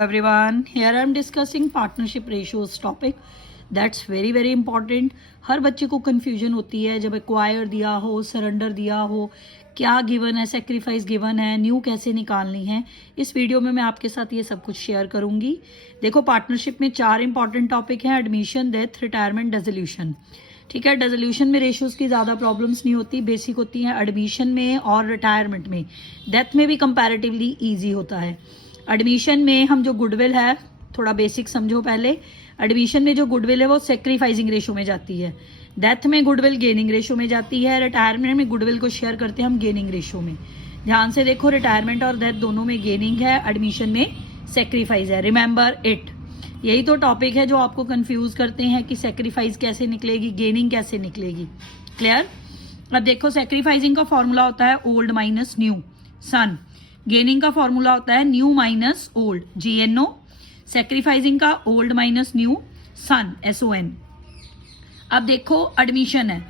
Everyone, here I am discussing partnership ratios topic. That's very important. हर बच्चे को confusion होती है जब acquire दिया हो, surrender दिया हो, क्या गिवन है, सेक्रीफाइस गिवन है, न्यू कैसे निकालनी है। इस वीडियो में मैं आपके साथ ये सब कुछ शेयर करूंगी। देखो, पार्टनरशिप में 4 इंपॉर्टेंट टॉपिक हैं: एडमिशन, डेथ, रिटायरमेंट, डिसोल्यूशन। ठीक है, डिसोल्यूशन में रेशियोज की ज़्यादा प्रॉब्लम्स नहीं होती, बेसिक होती हैं एडमिशन में और रिटायरमेंट में। डेथ में भी कंपैरेटिवली ईजी होता है। एडमिशन में हम जो गुडविल है, थोड़ा बेसिक समझो पहले। एडमिशन में जो गुडविल है वो सेक्रीफाइसिंग रेशो में जाती है। डेथ में गुडविल गेनिंग रेशो में जाती है। रिटायरमेंट में गुडविल को शेयर करते हैं हम गेनिंग रेशो में। ध्यान से देखो, रिटायरमेंट और डेथ दोनों में गेनिंग है, एडमिशन में सेक्रीफाइस है। Remember it. यही तो टॉपिक है जो आपको कंफ्यूज करते हैं कि सेक्रीफाइस कैसे निकलेगी, गेनिंग कैसे निकलेगी। क्लियर? अब देखो, सेक्रीफाइसिंग का फॉर्मूला होता है ओल्ड माइनस न्यू, सन। गेनिंग का फॉर्मूला होता है new minus old, GNO। Sacrificing का ओल्ड माइनस न्यू, सन, SON। अब देखो, एडमिशन है।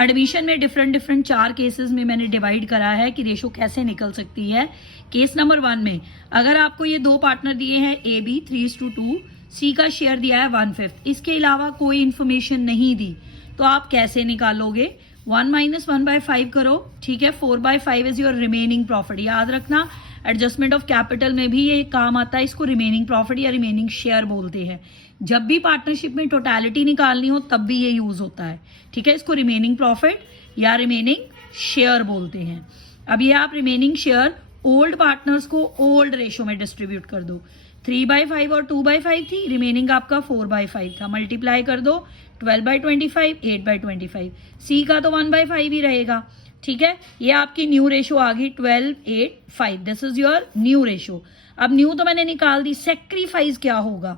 एडमिशन में डिफरेंट 4 केसेस में मैंने डिवाइड करा है कि रेशो कैसे निकल सकती है। केस नंबर 1 में अगर आपको ये 2 पार्टनर दिए हैं AB 3:2, C का शेयर दिया है 1/5, इसके अलावा कोई इंफॉर्मेशन नहीं दी, तो आप कैसे निकालोगे? 1 - 1/5 करो। ठीक है, 4/5 इज योर रिमेनिंग प्रॉफिट। याद रखना, एडजस्टमेंट ऑफ कैपिटल में भी ये काम आता है। इसको रिमेनिंग प्रॉफिट या रिमेनिंग शेयर बोलते हैं। जब भी पार्टनरशिप में टोटलिटी निकालनी हो तब भी ये यूज होता है। ठीक है, इसको रिमेनिंग प्रॉफिट या रिमेनिंग शेयर बोलते हैं। अब ये आप रिमेनिंग शेयर ओल्ड पार्टनर्स को ओल्ड रेशो में डिस्ट्रीब्यूट कर दो। 3/5 और 2/5 थी, रिमेनिंग आपका 4/5 था। मल्टीप्लाई कर दो, 12/25, 8/25। सी का तो 1/5 ही रहेगा। ठीक है, ये आपकी न्यू रेशो आ गई 12, 8, 5। This is your new ratio. अब न्यू तो मैंने निकाल दी। सेक्रीफाइस क्या होगा?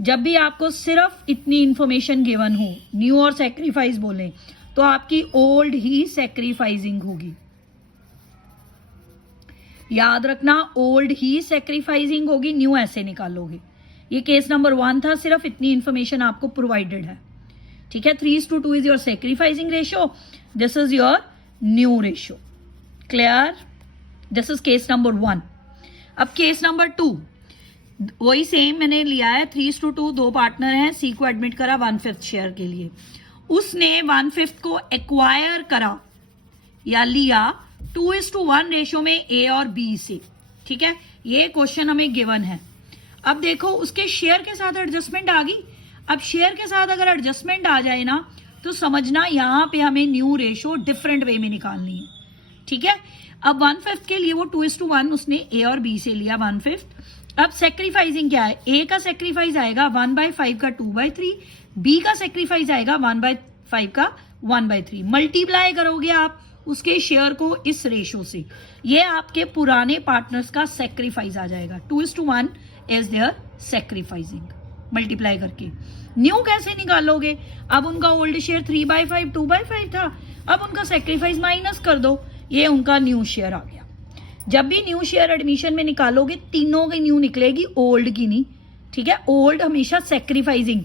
जब भी आपको सिर्फ इतनी इंफॉर्मेशन गिवन हो, न्यू और सेक्रीफाइस बोले, तो आपकी ओल्ड ही सेक्रीफाइसिंग होगी। याद रखना, ओल्ड ही सेक्रीफाइसिंग होगी, न्यू ऐसे निकालोगे। ये केस नंबर 1 था, सिर्फ इतनी इंफॉर्मेशन आपको प्रोवाइडेड है। ठीक है, 3:2 is your sacrificing ratio, this is your new ratio. Clear? This is case number 1। अब केस नंबर 2, वही सेम मैंने लिया है। 3:2, 2 पार्टनर हैं, सी को एडमिट करा 1/5 शेयर के लिए। उसने 1/5 को एक्वायर करा या लिया 2:1 रेशो में A और B से। ठीक है, ये क्वेश्चन हमें गिवन है। अब देखो, उसके शेयर के साथ एडजस्टमेंट आ गई। अब शेयर के साथ अगर एडजस्टमेंट आ जाए ना, तो समझना यहां पे हमें न्यू रेशो डिफरेंट वे में निकालनी है। ठीक है, अब 1/5 के लिए वो 2:1 उसने A और B से लिया 1/5। अब सेक्रीफाइसिंग क्या है? A का सेक्रीफाइस आएगा 1/5 का 2/3, B का सेक्रीफाइस आएगा 1/5 का 1/3। मल्टीप्लाई करोगे आप उसके शेयर को इस रेशो से, ये आपके पुराने पार्टनर्स का सेक्रीफाइस आ जाएगा। 2:1 इज देयर सेक्रीफाइसिंग। मल्टीप्लाई करके न्यू कैसे निकालोगे? अब उनका ओल्ड शेयर 3/5 2/5 था, अब उनका सेक्रीफाइस माइनस कर दो, ये उनका न्यू शेयर आ गया। जब भी न्यू शेयर एडमिशन में निकालोगे, तीनों की न्यू निकलेगी, ओल्ड की नहीं। ठीक है, ओल्ड हमेशा सेक्रीफाइसिंग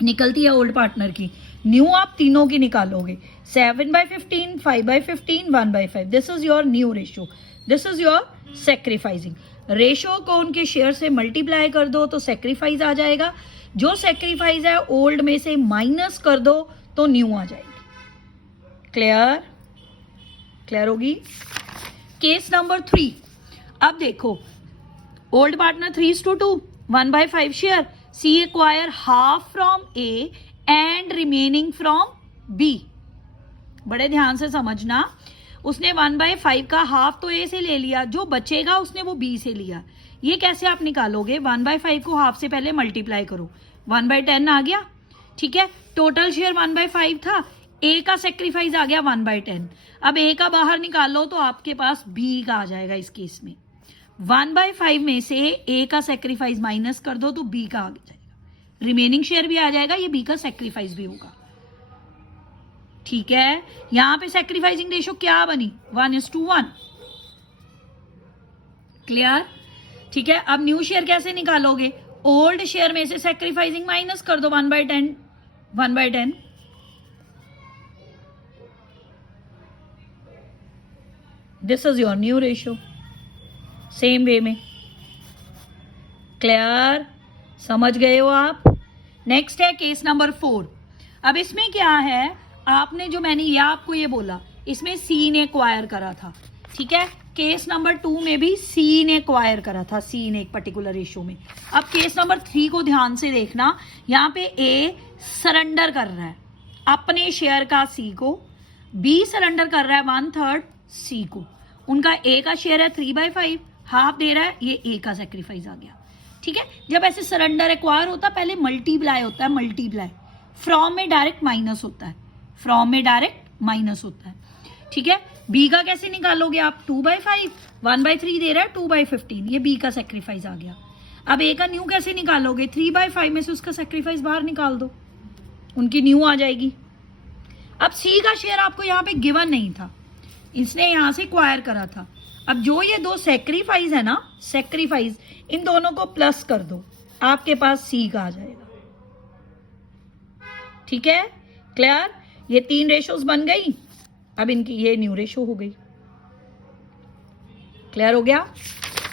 निकलती है ओल्ड पार्टनर की, न्यू आप तीनों की निकालोगे। 7/15, 5/15, 1/5, this is your new ratio, this is your sacrificing ratio. को उनके शेयर से मल्टीप्लाई कर दो तो सेक्रीफाइस आ जाएगा। जो सेक्रीफाइस है ओल्ड में से माइनस कर दो तो न्यू आ जाएगी। क्लियर? क्लियर होगी? Case number 3। अब देखो, old partner 3:2, 1/5 share, C acquire half from A and remaining from B। बड़े ध्यान से समझना, उसने 1/5 का हाफ तो A से ले लिया, जो बचेगा उसने वो B से लिया। ये कैसे आप निकालोगे? 1/5 को हाफ से पहले मल्टीप्लाई करो, 1/10 आ गया। ठीक है, टोटल शेयर 1/5 था, A का सेक्रीफाइस आ गया 1/10। अब A का बाहर निकालो तो आपके पास B का आ जाएगा। इस केस में 1/5 में से A का सेक्रीफाइस माइनस कर दो तो B का आ जाएगा, रिमेनिंग शेयर भी आ जाएगा, ये B का सेक्रीफाइस भी होगा। ठीक है, यहां पे सेक्रीफाइसिंग रेशो क्या बनी? 1:1। क्लियर? ठीक है, अब न्यू शेयर कैसे निकालोगे? ओल्ड शेयर में से सेक्रीफाइसिंग माइनस कर दो 1/10, 1/10। This is your new ratio. Same way में क्लियर, समझ गए हो आप। नेक्स्ट है केस नंबर 4। अब इसमें क्या है, आपने जो मैंने ये आपको ये बोला, इसमें सी ने एक्वायर करा था, ठीक है। केस नंबर 2 में भी सी ने एक्वायर करा था, सी ने एक पर्टिकुलर रेशो में। अब केस नंबर 3 को ध्यान से देखना, यहाँ पे ए सरेंडर कर रहा है अपने शेयर का सी को, बी सरेंडर कर रहा है 1/3 सी को। उनका ए का शेयर है 3/5, हाफ दे रहा है, ये ए का सेक्रीफाइस आ गया, ठीक है। जब ऐसे सरेंडर एक्वायर होता है पहले मल्टीप्लाई होता है, मल्टीप्लाई फ्रॉम में डायरेक्ट माइनस होता है, फ्रॉम में डायरेक्ट माइनस होता है, ठीक है। बी का कैसे निकालोगे आप, 2/5, 1/3 दे रहा है 2/15, ये बी का सेक्रीफाइस आ गया। अब ए का न्यू कैसे निकालोगे, 3/5 में से उसका सेक्रीफाइस बाहर निकाल दो, उनकी न्यू आ जाएगी। अब सी का शेयर आपको यहाँ पे गिवन नहीं था, इसने यहां से एक्वायर करा था। अब जो ये दो सेक्रीफाइस है ना, सेक्रीफाइस, इन दोनों को प्लस कर दो, आपके पास सी का आ जाएगा, ठीक है। क्लियर, ये 3 रेशोज बन गई, अब इनकी ये न्यू रेशो हो गई। क्लियर हो गया।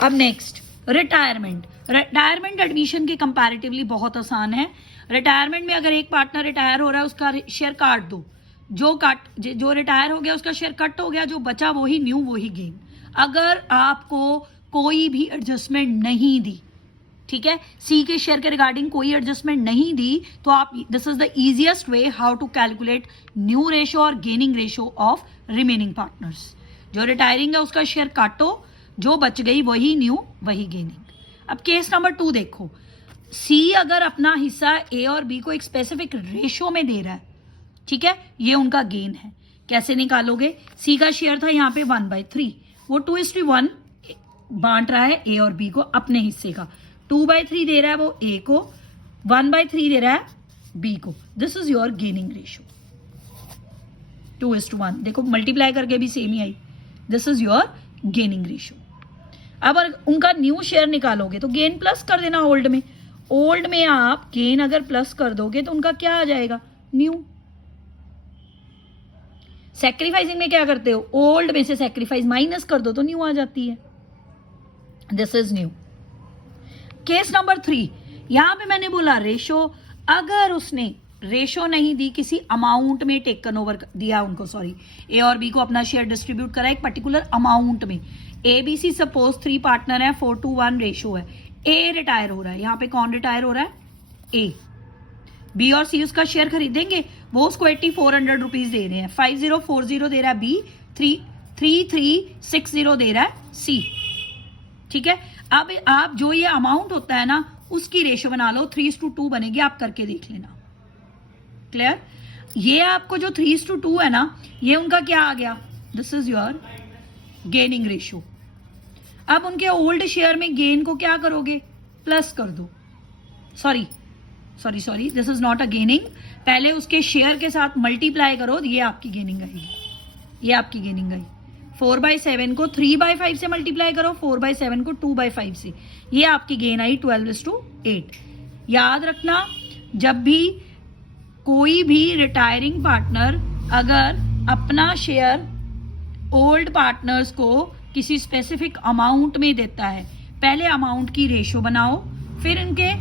अब नेक्स्ट रिटायरमेंट। रिटायरमेंट एडमिशन के कंपैरेटिवली बहुत आसान है। रिटायरमेंट में अगर एक पार्टनर रिटायर हो रहा है उसका शेयर काट दो, जो रिटायर हो गया उसका शेयर कट हो गया, जो बचा वही न्यू वही गेन। अगर आपको कोई भी एडजस्टमेंट नहीं दी, ठीक है, सी के शेयर के रिगार्डिंग कोई एडजस्टमेंट नहीं दी, तो आप this is the easiest way how to calculate new ratio और gaining ratio of remaining partners. जो रिटायरिंग है उसका शेयर काटो, जो बच गई वही न्यू वही गेनिंग। अब केस नंबर 2 देखो, सी अगर अपना हिस्सा ए और बी को एक स्पेसिफिक रेशो में दे रहा है, ठीक है, ये उनका गेन है। कैसे निकालोगे, सी का शेयर था यहाँ पे 1/3, वो 2:1 बांट रहा है ए और बी को अपने हिस्से का, 2/3 दे रहा है वो ए को, 1/3 दे रहा है बी को। This is your gaining ratio, 2:1। देखो मल्टीप्लाई करके भी same he I, this is your gaining ratio. अब उनका न्यू शेयर निकालोगे तो गेन प्लस कर देना ओल्ड में, ओल्ड में आप गेन अगर प्लस कर दोगे तो उनका क्या आ जाएगा, न्यू। सैक्रिफाइसिंग में क्या करते हो, ओल्ड में से सैक्रिफाइस माइनस कर दो तो न्यू आ जाती है, this is new. Case number 3, यहां पे मैंने बोला रेशो, अगर उसने रेशो नहीं दी, किसी अमाउंट में टेकन ओवर दिया उनको, सॉरी, ए और बी को अपना शेयर डिस्ट्रीब्यूट करा एक पर्टिकुलर अमाउंट में, A B C suppose 3 partner है, 4:1 रेशो है, ए रिटायर हो रहा है, यहां पे कौन रिटायर हो रहा है, ए। बी और सी उसका शेयर खरीदेंगे, वो उसको 8400 रुपीज दे रहे हैं, 5040 दे रहा है बी, 3360 दे रहा है सी, ठीक है। अब आप जो ये अमाउंट होता है ना उसकी रेशो बना लो, 3:2 बनेगी, आप करके देख लेना। क्लियर, ये आपको जो 3:2 है ना, ये उनका क्या आ गया, this is your gaining ratio. अब उनके ओल्ड शेयर में गेन को क्या करोगे, प्लस कर दो, sorry, this is not a gaining, पहले उसके शेयर के साथ मल्टीप्लाई करो, ये आपकी गेनिंग आएगी, ये आपकी गेनिंग आई। 4/7 को 3/5 से मल्टीप्लाई करो, 4/7 को 2/5 से, ये आपकी गेन आई 12:8। याद रखना, जब भी कोई भी रिटायरिंग पार्टनर अगर अपना शेयर ओल्ड पार्टनर्स को किसी स्पेसिफिक अमाउंट में देता है, पहले अमाउंट की रेशो बनाओ, फिर इनके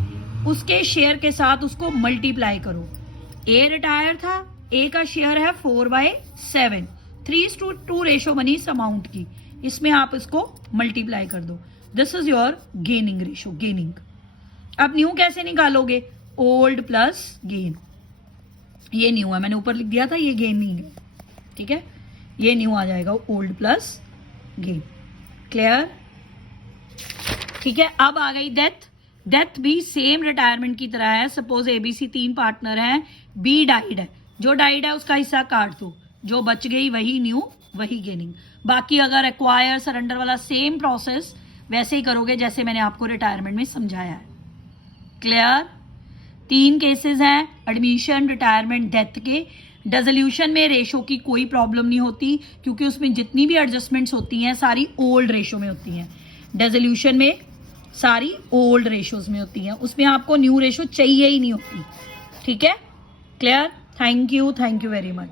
उसके शेयर के साथ उसको मल्टीप्लाई करो। ए रिटायर था, ए का शेयर है 4/7, 3:2 रेशो बनी इस अमाउंट की, इसमें आप इसको मल्टीप्लाई कर दो, this is your gaining ratio, gaining. अब न्यू कैसे निकालोगे, ओल्ड प्लस गेन, ये न्यू है, मैंने ऊपर लिख दिया था, ये गेन नहीं है, ठीक है, ये न्यू आ जाएगा, ओल्ड प्लस गेन। क्लियर, ठीक है। अब आ गई डेथ। डेथ भी सेम रिटायरमेंट की तरह है। सपोज एबीसी 3 पार्टनर हैं, बी डाइड है, जो डाइड है उसका हिस्सा काट दो, जो बच गई वही न्यू वही गेनिंग। बाकी अगर एक्वायर सरेंडर वाला सेम प्रोसेस वैसे ही करोगे जैसे मैंने आपको रिटायरमेंट में समझाया है। क्लियर, 3 केसेस हैं, एडमिशन, रिटायरमेंट, डेथ के। डिसोल्यूशन में रेशो की कोई प्रॉब्लम नहीं होती, क्योंकि उसमें जितनी भी एडजस्टमेंट्स होती हैं सारी ओल्ड रेशो में होती हैं। डिसोल्यूशन में सारी ओल्ड रेशोज में होती हैं, उसमें आपको न्यू रेशो चाहिए ही नहीं होती, ठीक है। Clear, thank you very much.